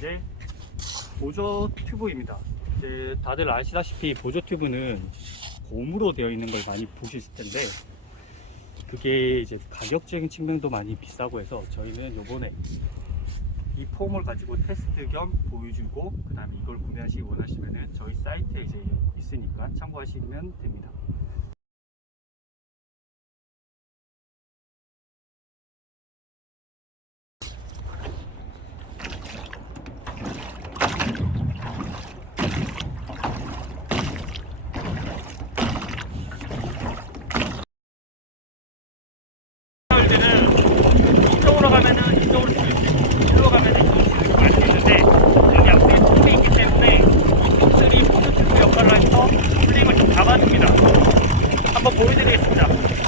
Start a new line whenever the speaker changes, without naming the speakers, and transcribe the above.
이제 보조 튜브입니다. 이제 다들 아시다시피 보조 튜브는 고무로 되어 있는 걸 많이 보셨을 텐데 그게 이제 가격적인 측면도 많이 비싸고 해서 저희는 요번에 이 폼을 가지고 테스트 겸 보여주고 그 다음에 이걸 구매하시기 원하시면은 저희 사이트에 이제 있으니까 참고하시면 됩니다. 풀림을 잡아줍니다. 한번 보여드리겠습니다.